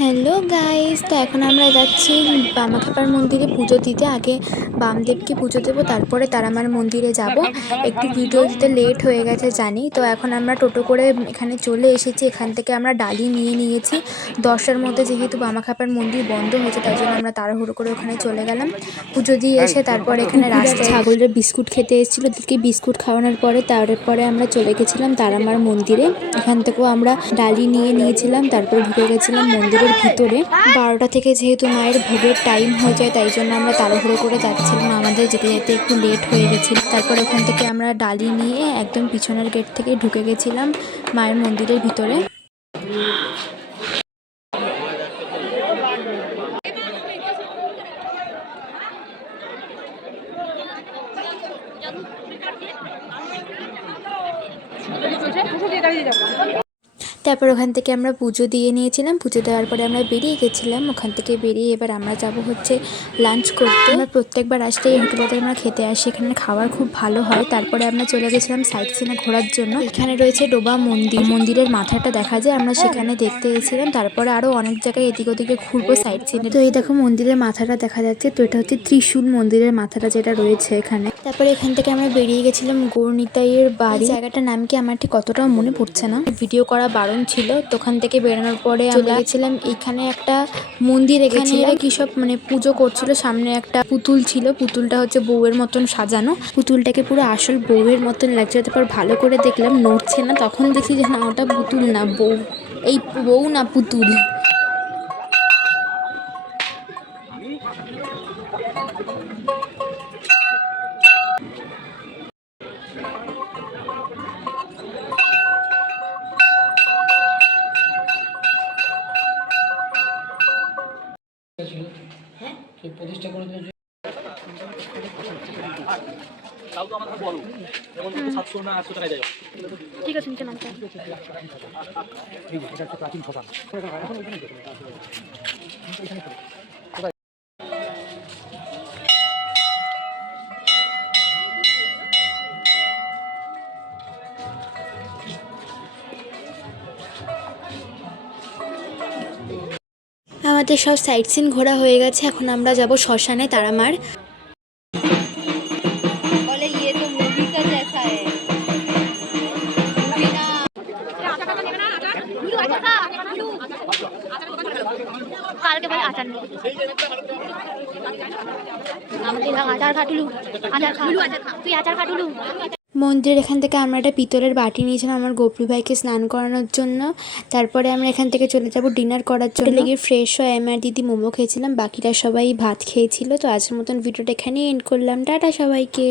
Hello guys, তো এখন আমরা যাচ্ছি বামাখ্যাপার মন্দিরে পুজো দিতে। আগে বামদেবকে পুজো দেবো, তারপরে তারামার মন্দিরে যাব। একটু ভিডিও দিতে লেট হয়ে গেছে জানি। তো এখন আমরা টোটো করে এখানে চলে এসেছি। এখান থেকে আমরা ডালি নিয়ে নিয়েছি। 10টার মধ্যে যেহেতু বামাখ্যাপার মন্দির বন্ধ হয়েছে, তাই জন্য আমরা তাড়াহুড়ো করে ওখানে চলে গেলাম। পুজো দিয়ে এসে তারপর এখানে রাস্তায় ছাগলের বিস্কুট খেতে এসেছিল, ওদেরকে বিস্কুট খাওয়ানোর পরে তারপরে আমরা চলে গেছিলাম তারামার মন্দিরে। এখান থেকেও আমরা ডালি নিয়ে নিয়েছিলাম, তারপরে ঢুকে গেছিলাম মন্দিরের ভিতরে। 12টা থেকে যেহেতু মায়ের ভোগের টাইম হয়ে যায়, তাই জন্য আমরা তাড়াহুড়ো করে যাচ্ছিলাম। আমাদের যেতে যেতে একটু লেট হয়ে গেছিল। তারপর ওখান থেকে আমরা ডালি নিয়ে একদম পিছনের গেট থেকে ঢুকে গেছিলাম মায়ের মন্দিরের ভিতরে। তারপর ওখান থেকে আমরা পুজো দিয়ে নিয়েছিলাম। পুজো দেওয়ার পরে আমরা বেরিয়ে গেছিলাম। ওখান থেকে বেরিয়ে এবার আমরা যাব হচ্ছে লাঞ্চ করতে। আমরা প্রত্যেকবার আসলে এই হোটেলেতে আমরা খেতে আসি, এখানে খাবার খুব ভালো হয়। তারপরে আমরা চলে গেছিলাম সাইট সিনে ঘোরার জন্য। এখানে রয়েছে ডোবা মন্দির, মন্দিরের মাথাটা দেখা যায়, আমরা সেখানে দেখতে এসেছিলাম। তারপরে আরও অনেক জায়গায় এদিক ওদিকে ঘুরবো সাইট সিনে। তো এই দেখো মন্দিরের মাথাটা দেখা যাচ্ছে, তো এটা হচ্ছে ত্রিশূল মন্দিরের মাথাটা যেটা রয়েছে এখানে। তারপরে এখান থেকে আমরা বেরিয়ে গেছিলাম গৌরনিতাইয়ের বাড়ি। জায়গাটার নাম কি আমার ঠিক কতটাও মনে পড়ছে না, ভিডিও করা বারণ ছিল। তো ওখান থেকে বেরোনোর পরে চলে গেছিলাম এইখানে একটা মন্দিরে গেছিলাম। কি সব মানে পুজো করছিল, সামনে একটা পুতুল ছিল, পুতুলটা হচ্ছে বউয়ের মতন সাজানো। পুতুলটাকে পুরো আসল বউয়ের মতন লাগছে। তারপর ভালো করে দেখলাম নড়ছে না, তখন দেখি যে না ওটা পুতুল না, বউ। এই বউ না, পুতুল। প্রতিষ্ঠা করে তাও তো আমাদের বড় যেমন 700 না 800 টাকা যায়। ঠিক আছে, নিচে নামতে ঠিক আছে। এটা হচ্ছে প্রাচীন শ্মশান। আমাদের সব সাইট সিন ঘোরা হয়ে গেছে, এখন আমরা যাব শ্মশানে তারামার। মন্দিরের এখান থেকে আমরা একটা পিতলের বাটি নিয়েছিলাম আমার গোপী ভাইকে স্নান করানোর জন্য। তারপরে আমরা এখান থেকে চলে যাব ডিনার করার জন্য। লেগে ফ্রেশ হয়ে আমি আর দিদি মোমো খেয়েছিলাম, বাকিরা সবাই ভাত খেয়েছিল। তো আজকের মতন ভিডিওটা এখানেই এন্ড করলাম। টাটা সবাইকে।